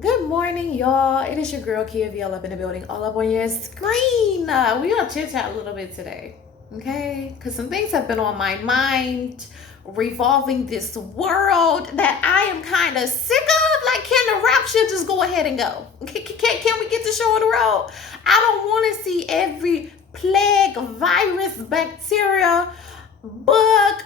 Good morning, y'all. It is your girl Kia VL up in the building, all up on your screen. We gonna chit chat a little bit today, okay? Because some things have been on my mind revolving this world that I am kind of sick of. Like, can the rapture just go ahead and go? Can we get the show on the road? I don't want to see every plague, virus, bacteria, bug,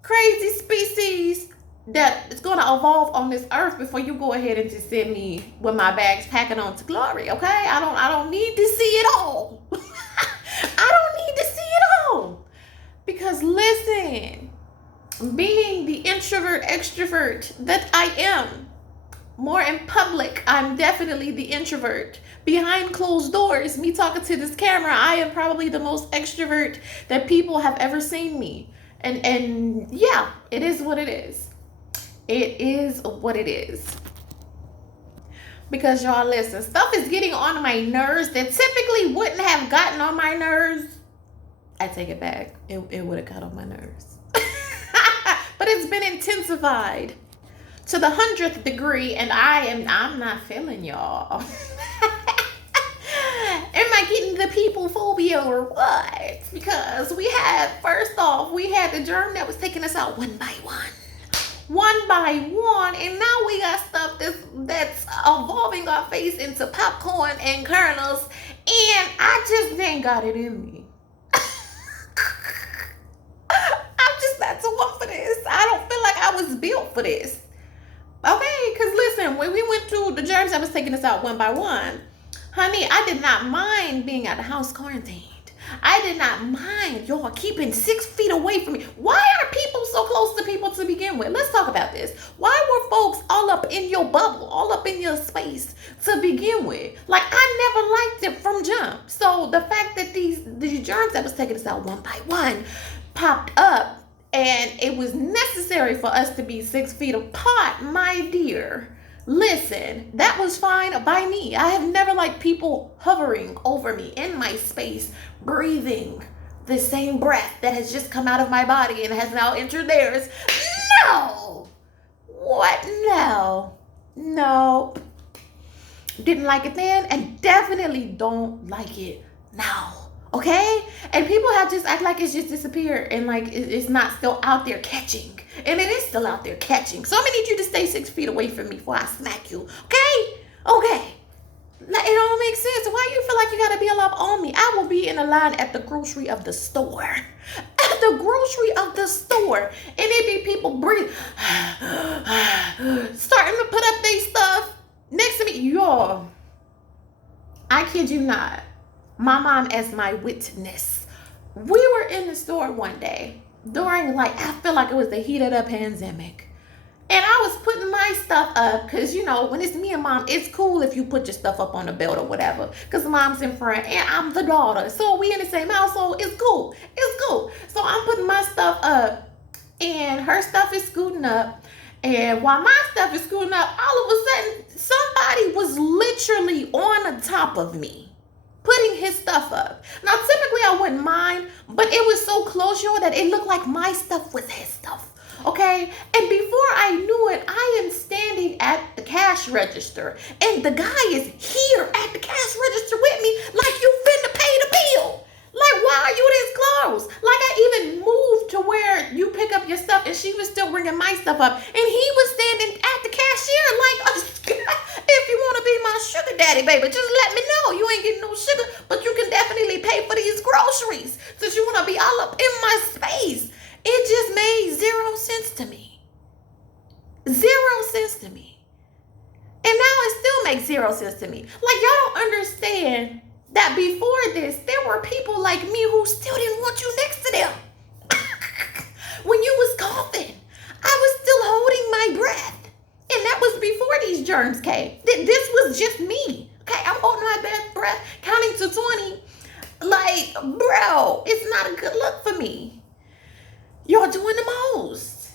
crazy species that is going to evolve on this earth before you go ahead and just send me with my bags packing on to glory. Okay, I don't need to see it all. I don't need to see it all, because listen, being the introvert extrovert that I am, more in public, I'm definitely the introvert. Behind closed doors, me talking to this camera, I am probably the most extrovert that people have ever seen me. And yeah, it is what it is. It is what it is. Because y'all listen, stuff is getting on my nerves that typically wouldn't have gotten on my nerves. I take it back. It would have got on my nerves. But it's been intensified to the 100th degree, and I'm not feeling y'all. Am I getting the people phobia or what? Because first off, we had the germ that was taking us out one by one, and now we got stuff that's evolving our face into popcorn and kernels, and I just ain't got it in me. I'm just not the one for this. I don't feel like I was built for this. Okay, because listen, when we went through the germs that was taking us out one by one, honey, I did not mind being at the house quarantined. I did not mind y'all keeping 6 feet away from me. Why are people so close to people to begin with? Let's talk about this. Why were folks all up in your bubble, all up in your space to begin with? Like, I never liked it from jump. So the fact that these germs that was taking us out one by one popped up, and it was necessary for us to be 6 feet apart, my dear. Listen, that was fine by me. I have never liked people hovering over me in my space, breathing the same breath that has just come out of my body and has now entered theirs. No! What? No. No. Didn't like it then, and definitely don't like it now. Okay? And people have just act like it's just disappeared, and like it's not still out there catching. And it is still out there catching. So I'm gonna need you to stay 6 feet away from me before I smack you. Okay? Okay. It don't make sense. Why you feel like you gotta be all up on me? I will be in a line at the grocery of the store. At the grocery of the store. And it be people breathing, starting to put up their stuff next to me. Y'all, I kid you not. My mom as my witness. We were in the store one day during, like, I feel like it was the heat of the pandemic. And I was putting my stuff up because, when it's me and mom, it's cool if you put your stuff up on the belt or whatever. Because mom's in front and I'm the daughter. So we in the same household. It's cool. It's cool. So I'm putting my stuff up and her stuff is scooting up. And while my stuff is scooting up, all of a sudden, somebody was literally on the top of me, putting his stuff up. Now, typically I wouldn't mind, but it was so close, y'all, that it looked like my stuff was his stuff. Okay? And before I knew it, I am standing at the cash register, and the guy is here at the cash register with me, like, you finna pay the bill. Like, why are you this close? Like, I even moved to where you pick up your stuff, and she was still bringing my stuff up, and he was standing at the cashier like, if you want to be my sugar daddy, baby, just let me know. You ain't getting no sugar, but you can definitely pay for these groceries since you want to be all up in my space. It just made 0 sense to me. 0 cents to me. And now it still makes 0 sense to me. Like, y'all don't understand that before this, there were people like me who still didn't want you next to them. When you was coughing, I was still holding my breath. And that was before these germs came. This was just me. Okay, I'm holding my breath, counting to 20. Like, bro, it's not a good look for me. Y'all doing the most.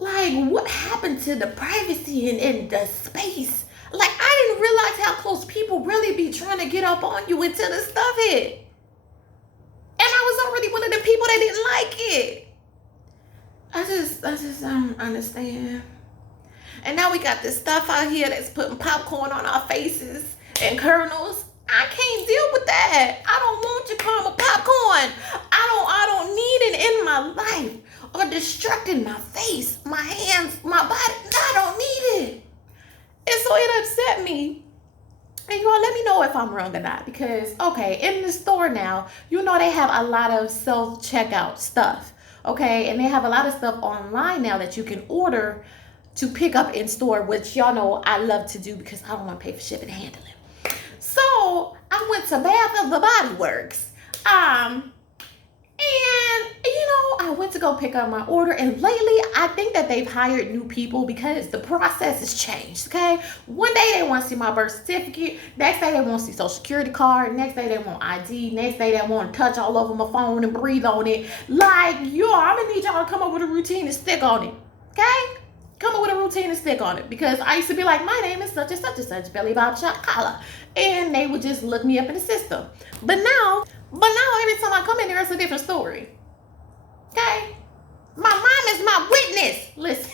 Like, what happened to the privacy and the space? Like, I didn't realize how close people really be trying to get up on you until the stuff hit. And I was already one of the people that didn't like it. I just don't understand. And now we got this stuff out here that's putting popcorn on our faces and kernels. I can't deal with that. I don't want your caramel popcorn. I don't need it in my life or distracting my face, my hands, my body. I don't need it. And so it upset me. And you all let me know if I'm wrong or not. Because, okay, in the store now, you know they have a lot of self-checkout stuff. Okay, and they have a lot of stuff online now that you can order to pick up in store, which y'all know I love to do because I don't want to pay for shipping and handling. So I went to Bath of the Body Works. And, you know, I went to go pick up my order. And lately, I think that they've hired new people because the process has changed, okay? One day, they want to see my birth certificate. Next day, they want to see social security card. Next day, they want ID. Next day, they want to touch all over my phone and breathe on it. Like, yo, I'm going to need y'all to come up with a routine and stick on it, okay? Come up with a routine and stick on it. Because I used to be like, my name is such and such and such, Belly Bob Shot Collar. And they would just look me up in the system. But now every time I come in there, it's a different story. Okay? My mom is my witness. Listen,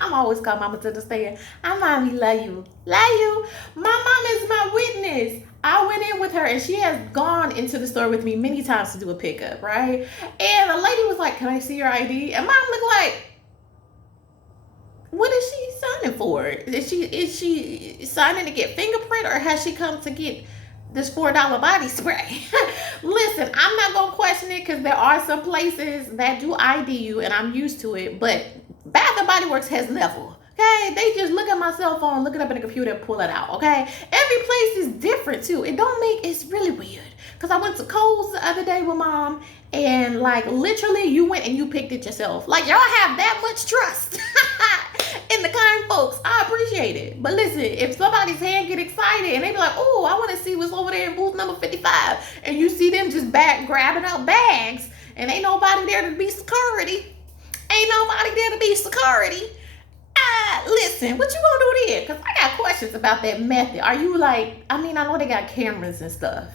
I'm always calling mama to the stand. I mommy love you. Love you. My mom is my witness. I went in with her and she has gone into the store with me many times to do a pickup, right? And the lady was like, can I see your ID? And mom looked like, what is she signing for? Is she signing to get fingerprint, or has she come to get this $4 body spray? Listen, I'm not gonna question it because there are some places that do ID you, and I'm used to it. But Bath and Body Works has never. Okay, they just look at my cell phone, look it up in the computer, and pull it out. Okay, every place is different too. It's really weird. Cause I went to Kohl's the other day with mom, and like literally, you went and you picked it yourself. Like y'all have that much trust in the kind folks. I appreciate it. But listen, if somebody's hand get excited and they be like, "Oh, I want to see what's over there in booth number 55," and you see them just back grabbing up bags, and ain't nobody there to be security. Listen, what you gonna do there? Cause I got questions about that method. Are you like? I mean, I know they got cameras and stuff.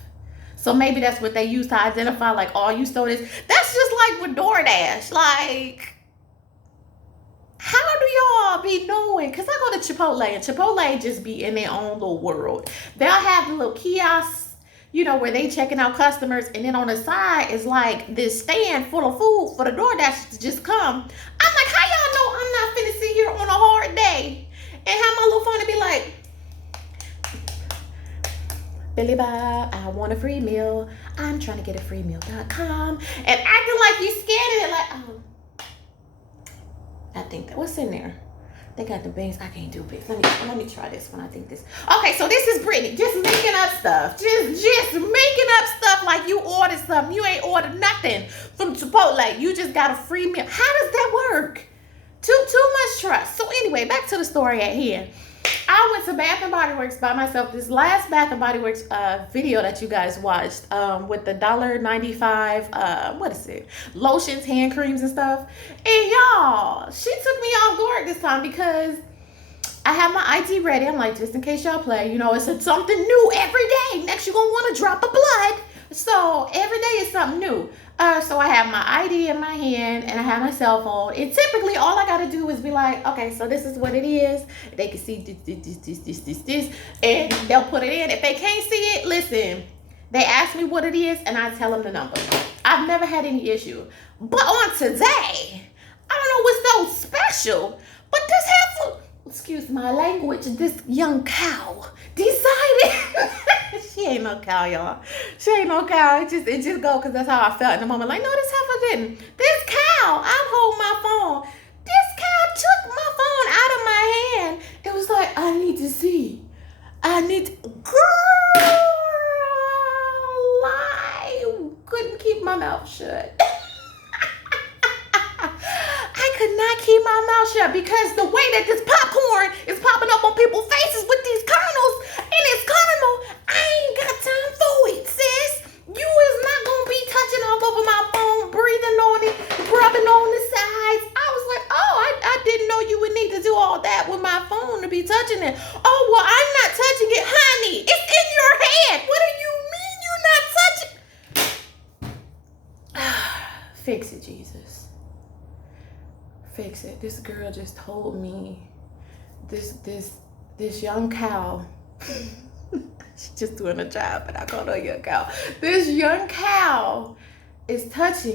So maybe that's what they use to identify, like, all you stole this. That's just like with DoorDash. Like, how do y'all be knowing? Because I go to Chipotle, and Chipotle just be in their own little world. They'll have the little kiosks, you know, where they checking out customers. And then on the side is like this stand full of food for the DoorDash to just come. I'm like, how y'all know I'm not finna sit here on a hard day and have my little phone to be like, Billy Bob, I want a free meal. I'm trying to get a free meal.com. And acting like you scanning it like, oh. I think that, what's in there? They got the bangs. I can't do bangs. Let me try this one. I think this. Okay, so this is Brittany. Just making up stuff. Just making up stuff like you ordered something. You ain't ordered nothing from Chipotle. You just got a free meal. How does that work? Too much trust. So anyway, back to the story at hand. I went to Bath and Body Works by myself. This last Bath and Body Works video that you guys watched with the $1.95 what is it? Lotions, hand creams and stuff. And y'all, she took me off guard this time because I have my ID ready. I'm like, just in case y'all play, you know, it's something new every day. Next you're gonna want to drop a blood. So every day is something new. So I have my ID in my hand and I have my cell phone. And typically all I gotta do is be like, okay, so this is what it is. They can see this, and they'll put it in. If they can't see it, listen, they ask me what it is and I tell them the number. I've never had any issue. But on today, I don't know what's so special, but this half, excuse my language, this young cow decided. She ain't no cow, y'all. She ain't no cow. It just go because that's how I felt in the moment. Like, no, this heifer didn't. This cow, I'm holding my phone. This cow took my phone out of my hand. It was like, I need to see. Girl, I couldn't keep my mouth shut. I could not keep my mouth shut because the way that this popcorn is popping up on people's faces with these kernels and it's caramel, I ain't got time for it, sis. You is not gonna be touching all over my phone, breathing on it, rubbing on the sides. I was like, oh, I didn't know you would need to do all that with my phone to be touching it. Oh, well, I'm not touching it, honey. It's in your hand. What do you mean you're not touching? Fix it, Jesus. Fix it. This girl just told me this young cow. She's just doing a job, but I call her a young cow. This young cow is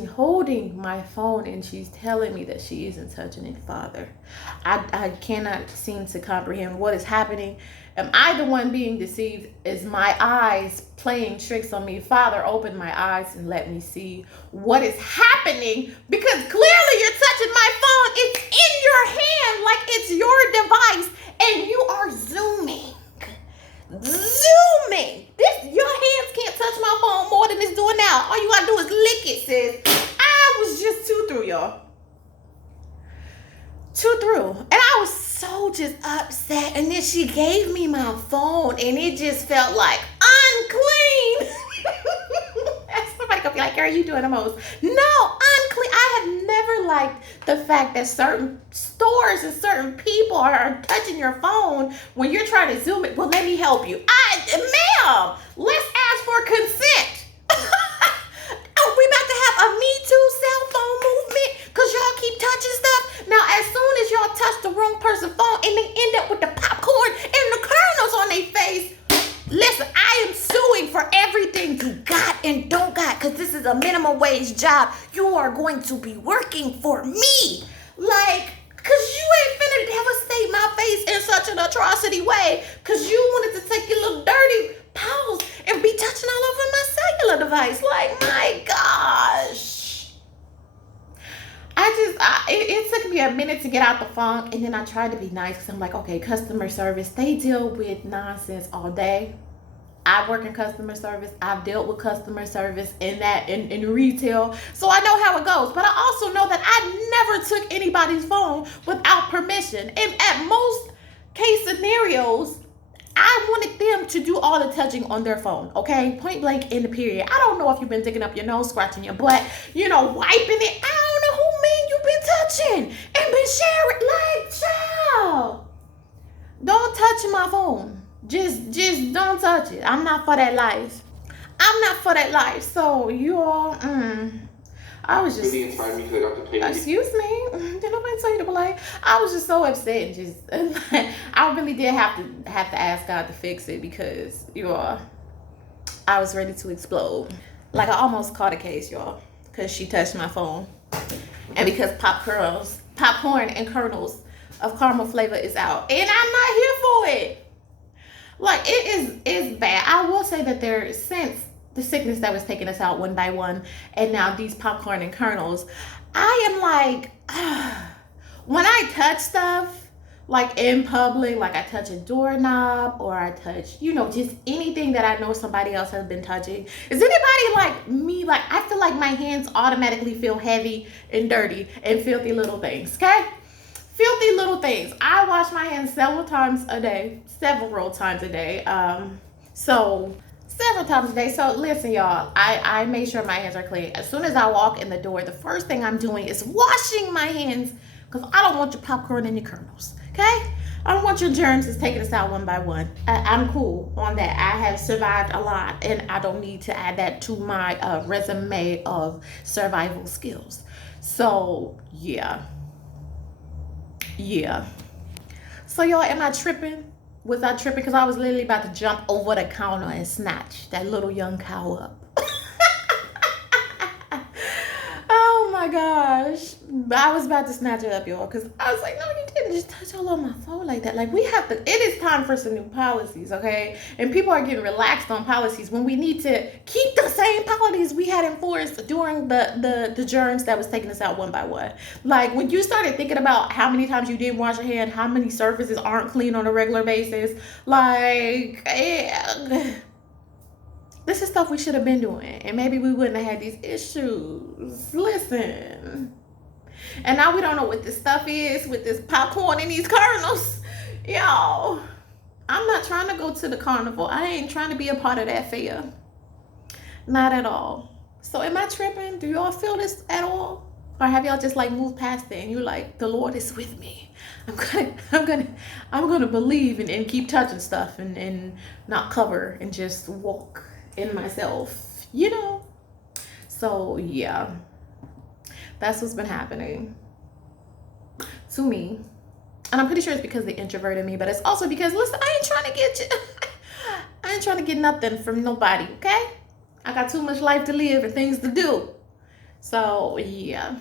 holding my phone, and she's telling me that she isn't touching it, Father. I cannot seem to comprehend what is happening. Am I the one being deceived? Is my eyes playing tricks on me? Father, open my eyes and let me see what is happening, because clearly you're touching my phone. It's in your hand like it's your device, and you are zooming. Your hands can't touch my phone more than it's doing now. All you gotta do is lick it, sis. I was just two through, y'all. And I was so just upset. And then she gave me my phone, and it just felt like unclean. Somebody gonna be like, girl, you doing the most. No, unclean. I have never liked the fact that certain stores and certain people are touching your phone when you're trying to zoom it. Well, let me help you. Ma'am, let's ask for consent. Are we about to have a Me Too cell phone movement? Because y'all keep touching stuff. Now, as soon as y'all touch the wrong person's phone and they end up with the popcorn and the kernels on their face, listen, I am suing for everything you got and don't got, because this is a minimum wage job. You are going to be working for me. Like, because you ain't finna devastate my face in such an atrocity way, because you wanted to take your little dirty paws and be touching all over my cellular device. Like, my gosh. It took me a minute to get out the funk, and then I tried to be nice, because I'm like, okay, customer service, they deal with nonsense all day. I work in customer service. I've dealt with customer service in retail, so I know how it goes. But I also know that I never took anybody's phone without permission. And at most case scenarios, I wanted them to do all the touching on their phone, okay? Point blank in the period. I don't know if you've been digging up your nose, scratching your butt, wiping it. I don't know who man you've been touching and been sharing. Like, child, don't touch my phone. Just don't touch it. I'm not for that life. So you all, I was just. Really inspired me because I got to play. Excuse me. Did nobody tell you to play? I was just so upset and just. I really did have to ask God to fix it, because I was ready to explode. Like, I almost caught a case, y'all, because she touched my phone, and because popcorn and kernels of caramel flavor is out, and I'm not here for it. Like, it's bad. I will say that since the sickness that was taking us out one by one, and now these popcorn and kernels, I am like, when I touch stuff, like in public, like I touch a doorknob, or I touch, just anything that I know somebody else has been touching. Is anybody like me? Like, I feel like my hands automatically feel heavy and dirty and filthy little things, okay? Filthy little things. I wash my hands several times a day. Several times a day. So listen, y'all, I make sure my hands are clean. As soon as I walk in the door, the first thing I'm doing is washing my hands, because I don't want your popcorn and your kernels, okay? I don't want your germs that's taking us out one by one. I'm cool on that. I have survived a lot, and I don't need to add that to my resume of survival skills. So, yeah. So, y'all, am I tripping? Was I tripping? Because I was literally about to jump over the counter and snatch that little young cow up. Oh my gosh. I was about to snatch it up, y'all, because I was like, no, you didn't just touch all on my phone like that. Like, it is time for some new policies, okay? And people are getting relaxed on policies when we need to keep the same policies we had enforced during the germs that was taking us out one by one. Like, when you started thinking about how many times you didn't wash your hand, how many surfaces aren't clean on a regular basis, like, this is stuff we should have been doing, and maybe we wouldn't have had these issues. Listen. And now we don't know what this stuff is with this popcorn and these kernels. Y'all, I'm not trying to go to the carnival. I ain't trying to be a part of that fair. Not at all. So am I tripping? Do y'all feel this at all? Or have y'all just like moved past it and you're like, the Lord is with me. I'm gonna believe and keep touching stuff and not cover and just walk in myself, So yeah, that's what's been happening to me. And I'm pretty sure it's because they introverted me, but it's also because, listen, I ain't trying to get you. I ain't trying to get nothing from nobody, okay? I got too much life to live and things to do. So, yeah.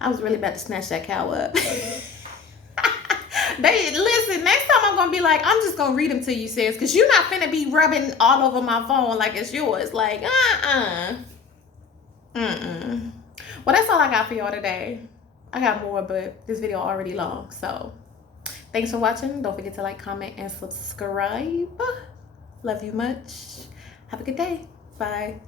I was really about to snatch that cow up. Listen, next time I'm going to be like, I'm just going to read them to you, sis, because you're not finna be rubbing all over my phone like it's yours. Like, Well, that's all I got for y'all today. I got more, but this video already long. So, thanks for watching. Don't forget to like, comment, and subscribe. Love you much. Have a good day. Bye.